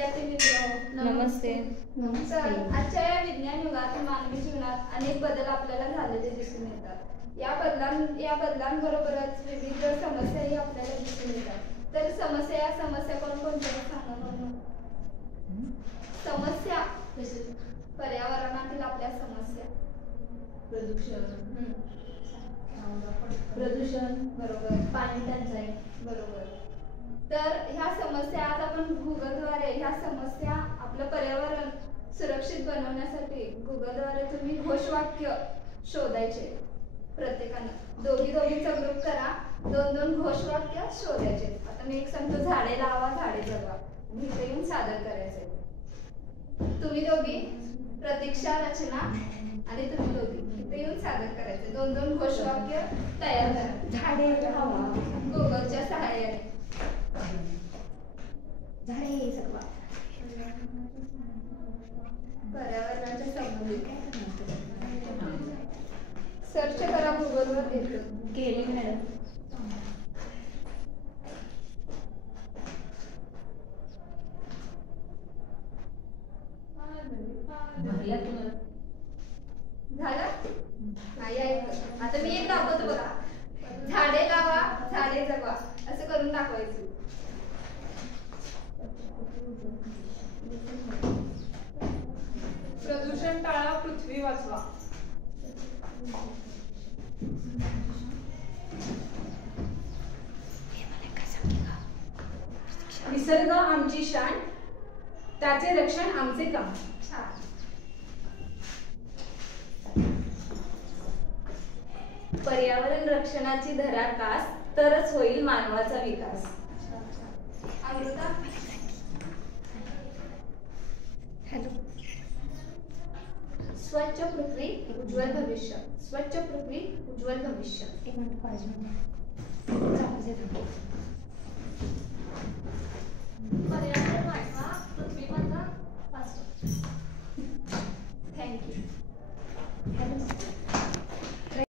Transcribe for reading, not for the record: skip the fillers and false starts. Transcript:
विद्यार्थी मित्र नमस्ते. तर आजच्या या विज्ञान युगात मानवी जीवनात अनेक बदल आपल्याला झालेले दिसून येतात. या बदलांबरोबरच विविध समस्याही आपल्याला दिसून येतात. तर समस्या कोणकोणत्या सांगा बरं. समस्या पर्यावरणातील आपल्या समस्या प्रदूषण बरोबर, पाणी टंचाई बरोबर. तर ह्या समस्या आज आपण गुगलद्वारे ह्या समस्या आपलं पर्यावरण सुरक्षित बनवण्यासाठी गुगलद्वारे तुम्ही घोषवाक्य शोधायचे. प्रत्येकानं दोघीचा ग्रुप करा, 2-2 घोषवाक्य शोधायचे. आता मी एक सांगतो, झाडे लावा झाडे जगवा, मी इथे येऊन सादर करायचे. तुम्ही दोघी प्रतीक्षा, रचना आणि तुम्ही दोघी इथे येऊन सादर करायचे. 2-2 घोषवाक्य तयार करा. झाडे लावा गुगलच्या सहाय्याने. झाडे जगवा पर्यावरणाच्या संबंधित सर्च करा, गुगलवर येतो. गेले मॅडम. झालं? नाही ऐकलं. आता मी एक दाखवतो बघा. झाडे लावा झाडे जगवा असं करून दाखवायचं. प्रदूषण टाळा, पृथ्वी वाचवा. निसर्ग आमची शान, त्याचे रक्षण आमचे काम. पर्यावरण रक्षणाची धराकास, तरच होईल मानवाचा विकास. अमृता. हॅलो. स्वच्छ पृथ्वी उज्ज्वल भविष्य. स्वच्छ पृथ्वी उज्ज्वल भविष्य. एक मिनिट पाहिजे.